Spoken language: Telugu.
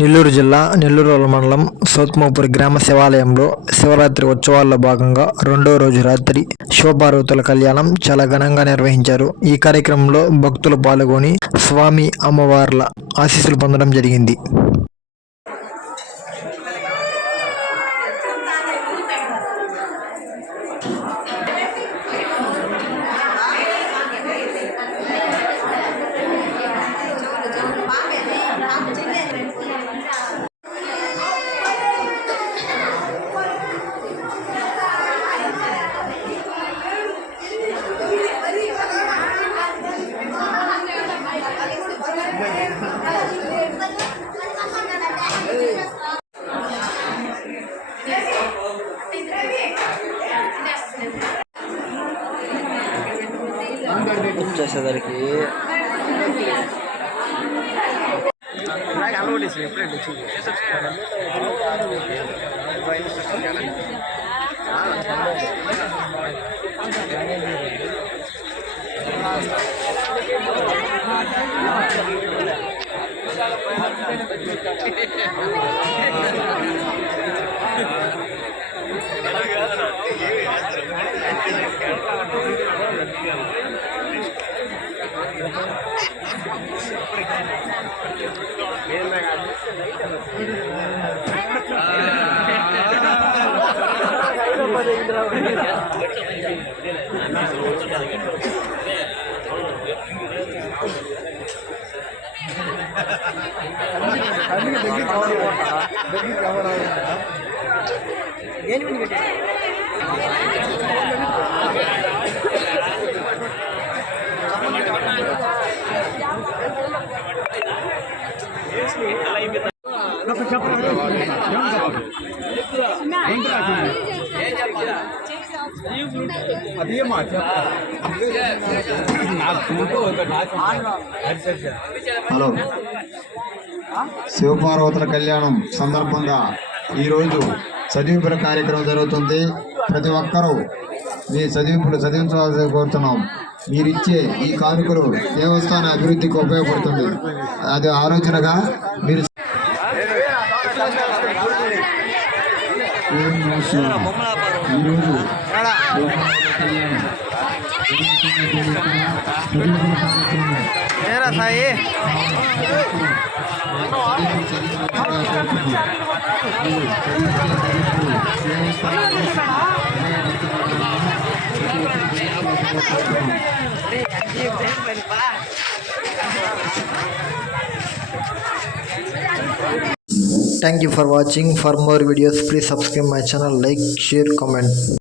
నెల్లూరు జిల్లా నెల్లూరు మండలం సౌత్మోపూర్ గ్రామ శివాలయంలో శివరాత్రి ఉత్సవాల్లో భాగంగా రెండో రోజు రాత్రి శివపార్వతుల కళ్యాణం చాలా ఘనంగా నిర్వహించారు. ఈ కార్యక్రమంలో భక్తులు పాల్గొని స్వామి అమ్మవార్ల ఆశీస్సులు పొందడం జరిగింది. వచ్చేసరికి హలో, శివపార్వతుల కళ్యాణం సందర్భంగా ఈరోజు చదివింపుల కార్యక్రమం జరుగుతుంది. ప్రతి ఒక్కరూ మీ చదివించాల్సి కోరుతున్నాం. మీరిచ్చే ఈ కానుకలు దేవస్థాన అభివృద్ధికి ఉపయోగపడుతుంది. అది ఆలోచనగా మీరు ఈరోజు Thank you for watching. For more videos, please subscribe my channel, like, share, comment.